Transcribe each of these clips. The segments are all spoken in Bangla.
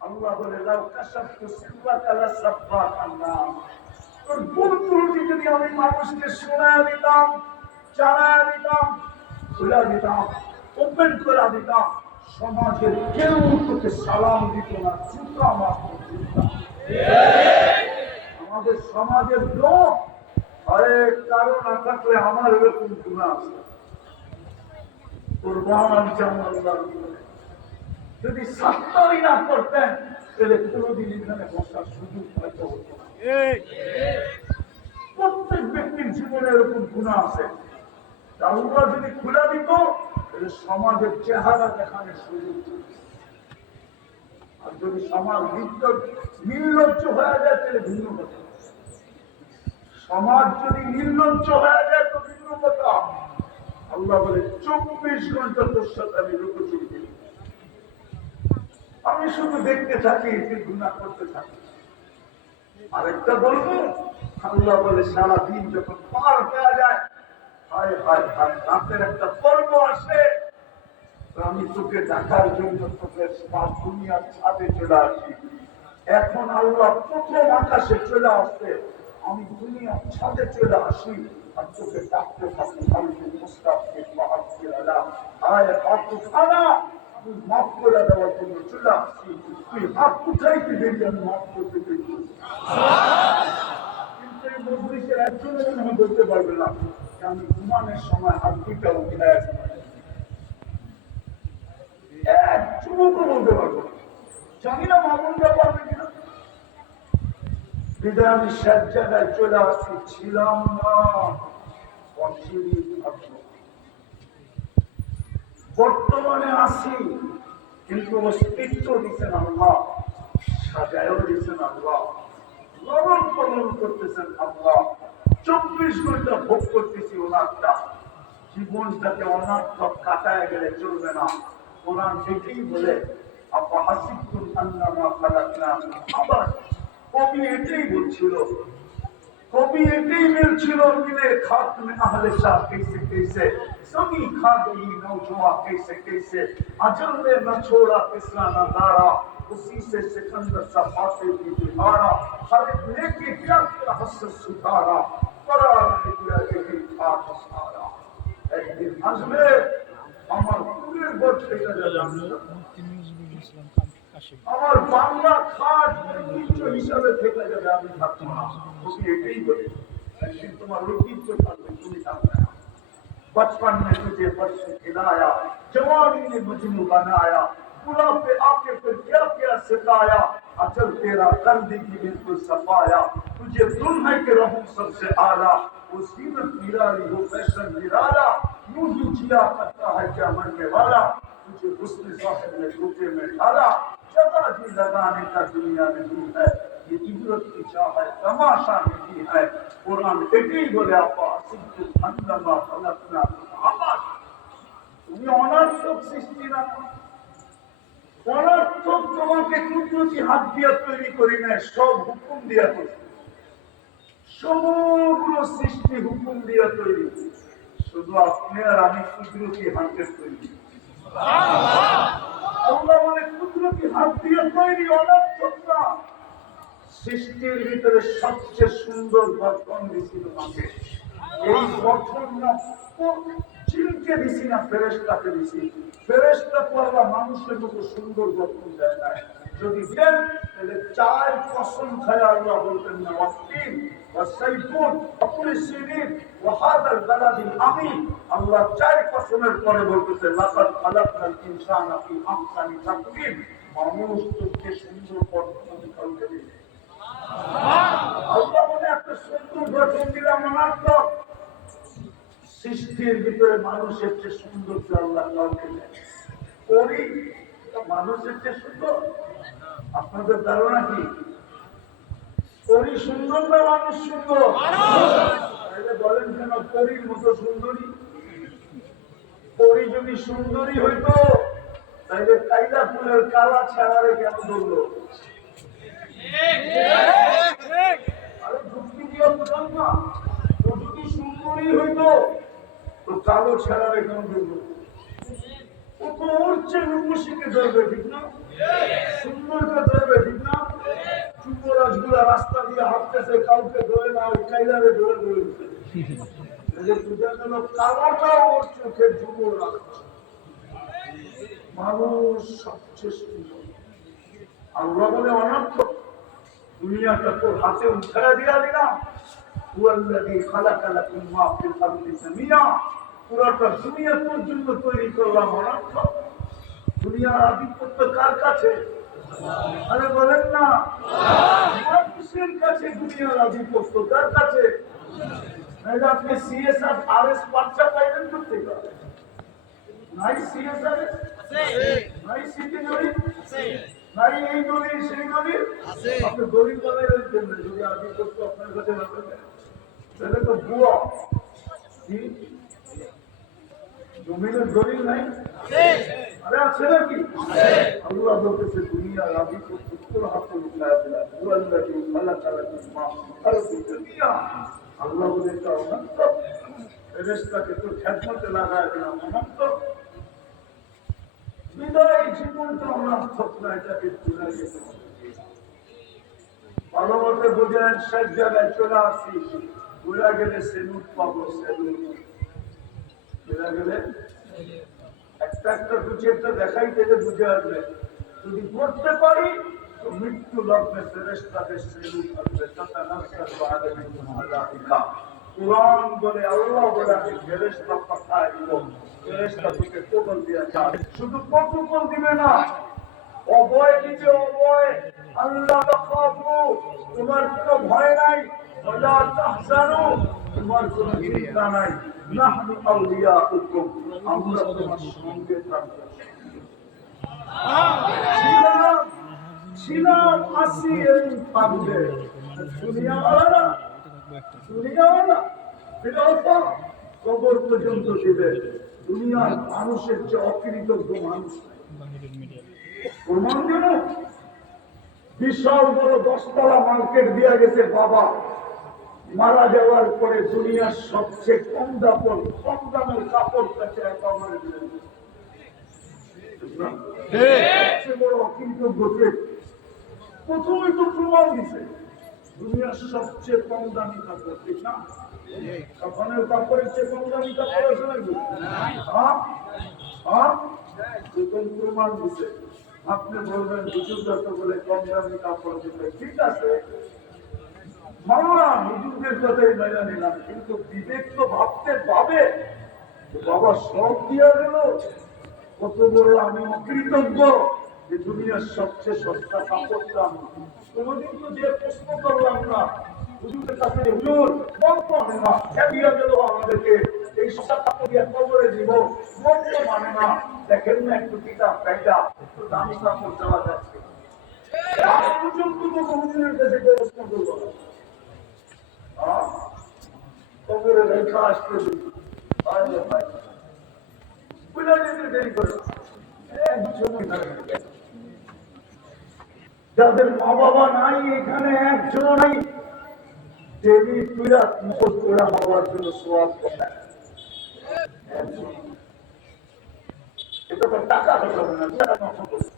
আল্লাহ বলে লাউ কাশাফতু সিররাকা লাসাফাকান নাস, তোর ভুল ত্রুটি যদি আমি মানুষকে শোনায় দিতাম, জানায় দিতাম, খুলে দিতাম, ওপেন করে দিতাম, সমাজের কেউ তোকে সালাম দিত না, জুতা মাত্র জুতা। আমাদের সমাজের লোক আরে কারো না থাকলে আমার এরকম গুণা আছে। কোরবান জানাল্লাহ যদি সাত্তারি না করতেন তাহলে কোনোদিন এখানে বসার সুযোগ হয়তো হতো না। প্রত্যেক ব্যক্তির জীবনে এরকম গুণা আছে, আল্লাহ যদি খুলে দিত তাহলে সমাজের চেহারা দেখানোর সুযোগ ছিল। আর যদি সমাজ নির্লজ্জ হয়ে যায় তাহলে ভিন্ন কথা। সমাজ যদি নির্লজ্জ হয়ে যায় তো ভিন্ন কথা। আল্লাহ বলে 24 ঘন্টা তোর সাথে আমি লুকোচুরি করি, আমি শুধু দেখতে থাকি, তুই গুনাহ করতে থাকি। আরেকটা বলবো, আল্লাহ বলে সারাদিন যখন পার হয়ে যায়, হায় হায় হায়, রাতের একটা পর্ব আসে, আমি তোকে দেখার জন্য তোকে দুনিয়ার ছাদে চলে আসি। এখন আল্লাহ প্রথম আকাশে চলে আসছে, আমি দুনিয়ার ছাদে চলে আসি আর তোকে ডাকতে থাকি, আমি মুস্তাফকে মাহফিল আলা আয় হাত খানা, তুই মাফ করে দেওয়ার জন্য চলে আসছি, তুই হাত উঠাইতে দেরি, আমি মাফ করতে দেরি। কিন্তু এই মজলিসের একজনের আমি বলতে পারবে না আমি ঘুমানোর সময় হাত দুইটা উঠে এক চুমুকও বলতে পারবো না। জানি না মামুনরা পারবে কিনা। বিদায় আমি শেষ জায়গায় চলে আসছি, ছিলাম না অচিরি থাকবো, বর্তমানে আসি, কিন্তু অস্তিত্ব দিচ্ছেন আল্লাহ, সাজায়ও দিচ্ছেন আল্লাহ, লবণ পালন করতেছেন আল্লাহ, 24 ঘন্টা ভোগ করতেছি ওনারটা। জীবনটাকে অনার্থক কাটায় গেলে চলবে না। কোরআন এটাই বলে, আপা হাসিবতুম আন্নামা খালাকনাকুম আবাস। কবি এটাই বলছিল, कभी एटी मिल छिलो मिले खाक में अहले शाह कैसे कैसे सभी खा गई नौजवा कैसे कैसे अजल में न छोड़ा किसना नजारा उसी से सिकंदर सा फाते भी बिहारा हर एक लेके क्या क्या हसर सुधारा परा रह गया यही खाक सारा एक दिन अजमे আমার পুরের বোঝ থেকে যাবে, আমার বাংলা খাট ঐতিহ্য হিসাবে থেকে যাবে, আমি থাকবো না। তুমি এটাই বলে একদিন তোমার ঐতিহ্য থাকবে, তুমি থাকবে না। बचपन में तुझे बर्श खिलाया, जवानी ने मजनू बनाया, बुढ़ापे आके फिर क्या क्या सिखाया, अचल तेरा कर देगी बिल्कुल सफाया, तुझे दुल्हन के रहूं सबसे आला, वो सीरत निराली हो फैशन निराला, यूं ही जिया करता है क्या मरने वाला, तुझे हुस्न ज़ाहिर ने धोखे में डाला, जगह जी लगाने का दुनिया नहीं है, ये इबरत की चाह है तमाशा नहीं है। कुरान এটাই বলে আপা সিদ্ধ আন্দামা ফালাকনা আবাস, তুমি অনার্থক সৃষ্টি না, অনার্থক তোমাকে কুদরতি হাত দিয়ে তৈরি করি না, সব হুকুম দিয়া করছি, সমগ্র সৃষ্টি হুকুম দিয়া তৈরি, শুধু আপনি আর আমি কুদরতি হাতের তৈরি। আল্লাহ মানে কুদরতি হাত দিয়ে তৈরি, অনার্থক না। সৃষ্টির ভিতরে সবচেয়ে সুন্দর গঠন দিছি তোমাকে, এই গঠন না চিনকে দিছি না ফেরেশতাকে দিছি। ফেরেশতা তো আল্লাহ মানুষের মতো সুন্দর গঠন দেয় না, যদি দেন তাহলে 4 কসম খায় আল্লাহ বলতেন না ওয়াক্তিন ওয়াসাইফুন ওয়াকুল সিরিন ওয়া হাদাল বালাদিল আমিন। আল্লাহ 4 কসমের পরে বলতেছে লাকাদ খালাকনাল ইনসানা ফি আহসানি তাকওয়িম, মানুষ তোকে সুন্দর গঠন কালকে দিবে। আল্লাহ বলে একটা সুন্দর গঠন দিলাম, অনার্থক। সৃষ্টির ভিতরে মানুষের চেয়ে সুন্দর আল্লাহ কাউকে দেয়, পরি মানুষের চেয়ে সুন্দর। আপনাদের ধারণা কি পরি সুন্দর না মানুষ সুন্দর? তাহলে বলেন কেন পরির মতো সুন্দরী? পরি যদি সুন্দরী হইতো তাহলে কাইদা ফুলের কালা ছাড়ারে কেন ধরলো? আরে যুক্তি দিয়ে বুঝান না, ও যদি সুন্দরী হইতো তো কালো ছাড়ারে কেন ধরলো? ও তো ওর চেয়ে রূপসীকে ধরবে, ঠিক না? সুন্দরকে ধরবে, ঠিক না? যুবরাজগুলা রাস্তা দিয়ে হাঁটতেছে, কাউকে ধরে না, ওই কাইলারে ধরে ধরেছে। বুঝা গেল কালোটাও ওর চোখে যুবর রাখছে। মানুষ সবচেয়ে সুন্দর। আল্লাহ বলে অনর্থ, দুনিয়াটা তোর হাতে উঠে দিয়া দিলাম। হুয়াল্লাযী খালাকা লাকুম মা ফিল আরদি জামিয়া, পুরোটা দুনিয়া তোর জন্য তৈরি করলাম। অনর্থ, দুনিয়ার আধিপত্য কার কাছে? আরে বলেন না, মানুষের কাছে দুনিয়ার আধিপত্য কার কাছে? আপনি সিএসআর আরএস বাচ্চা পাইবেন করতে নাই, সিএসআর নাই, সিটি দলিল নাই, এই দলিল সেই দলিল। আপনি দলিল বানাইবেন কেন যদি আধিপত্য আপনার কাছে না থাকে? তাহলে তো ভুয়া। জমিনের দলিল নাই, আরে আছে নাকি? আল্লাহ বলতেছে দুনিয়ার আধিপত্য তোর হাতে উঠায় দিলাম। হুয়াল্লাযী খালাকা লাকুম মা ফিল আরদি জামিয়া, আল্লাহ বলে এটা অনন্ত, ফেরেশতাকে তোর খেদমতে লাগায় দিলাম। অনন্ত বিদায় জীবনটা অনর্থক না, এটাকে ভুলে যেতে হবে। ভালো মতো বুঝেন, শেষ জায়গায় চলে আসি। ঘুরা গেলে সেলুট পাবো, সেলুট ঘুরা গেলে একটা একটা দুচেরটা দেখাই থেকে বুঝে আসবে। যদি করতে পারি তো মৃত্যু লগ্নে ফেরেশতাদের সেলুট আসবে। তথা নাসরাত আলামিন মালাইকা, কুরআন বলে, আল্লাহ বলে আমি ফেরেশতা পাঠাই দিব। ফেরেশতা থেকে কবল দিয়া যায়, শুধু কবল দিবে না, অভয় দিবে। অভয়, আল্লাহ তাখাফু, তোমার কোনো ভয় নাই। ওয়ালা তাহজানু, তোমার কোনো চিন্তা নাই। নাহনু আউলিয়াউকুম, আমরা তোমার সঙ্গে থাকব। ছিলাম, আসি এবং থাকবে। দুনিয়াওয়ালা ফেরত কবর পর্যন্ত দিবে। দুনিয়ার মানুষের যে অকৃতজ্ঞ মানুষ প্রমাণ দেব। বিশাল বড় 10 তলা মার্কেট দিয়া গেছে বাবা, মারা যাওয়ার পরে দুনিয়ার সবচেয়ে কম দামের কাপড় কাছে কবরে দিলেন। সবচেয়ে বড় অকৃতজ্ঞকে প্রথমে তো প্রমাণ দিছে দুনিয়ার সবচেয়ে কম দামি কাপড়, ঠিক না? কাপড়ের কাপড়ের চেয়ে কম দামি কাপড় আছে নাকি? প্রমাণ দিছে। আপনি বলবেন হুজুররা তো বলে কম দামি কাপড় দিতে, ঠিক আছে মানলাম, হুজুরদের কথাই মেনে নিলাম, কিন্তু বিবেক তো ভাবতে পাবে বাবা সব দিয়া গেল। কত বড় আমি অকৃতজ্ঞ যে দুনিয়ার সবচেয়ে সস্তা কাপড়টা আমি কোনদিন তো যে প্রশ্ন করলাম না হুজুরের কাছে, হুজুর মন্ত্র মানে না, দিয়া গেল আমাদেরকে এই সস্তা কাপড় দিয়ে কবরে দিব, মন্ত্র মানে না। দেখেন না একটু কিতাব কাইটা একটু দামি কাপড় দেওয়া যাচ্ছে, পর্যন্ত তো হুজুরের কাছে প্রশ্ন করবো না। কবরে রেখা আসতে দেরি করে যাদের মা বাবা নাই এখানে একজন নাই, দেবী পীড়া মুখোশ পড়া হওয়ার জন্য সোয়াব করে। এটা তো টাকা হবে না, টাকা নষ্ট করবে।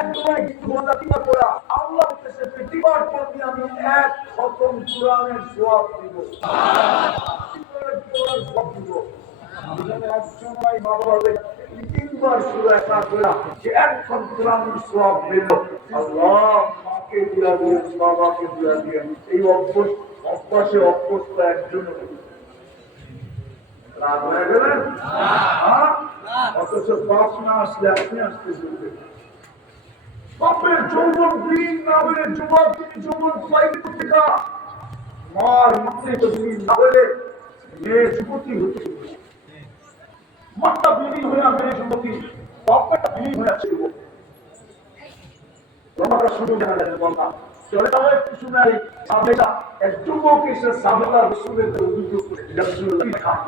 একদম গোলাপিয়া করা আল্লাহর কাছে প্রতিবার প্রতি আমি এক খতম কুরআনের সোয়াব দিব। একজন ভাই বাবা তিনবার সূরা কাফিরা যে একজন কুরআনের সোয়াব পেল। আল্লাহ মাকে দিয়া দিয়েন, বাবাকে দিয়া দিয়েন। এই অভ্যাসে অভ্যস্ত একজন রাগ হয়ে গেলেন, অথচ বাপ না আসলে আপনি আসতে চলবে। বাপের যৌবন দিন না হলে যুবক তিনি যৌবন পাইবে কোথা? মার মাত্রে তো দিন না হলে মেয়ে যুবতী হতে, মাত্রা বিলীন হয়ে মেয়ে যুবতী, বাপটা বিলীন হয়ে আছে যুবক। তোমার শুরু জানা যাবে বলবা চলে যাওয়া একটু শুনাই সাবেকা এক যুবক এসে সাবেকা রসুলের অভিযোগ করে রাসূলুল্লাহ খান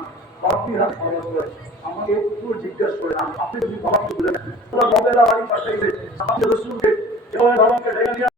বাপি হাত খরচ করে আমাকে একটু জিজ্ঞাসা করে আপনি যদি বাবাকে বলে ওরা বাবেলা বাড়ি পাঠাইবে আমাকে রসুলকে কেউ বাবাকে ডেকে নিয়ে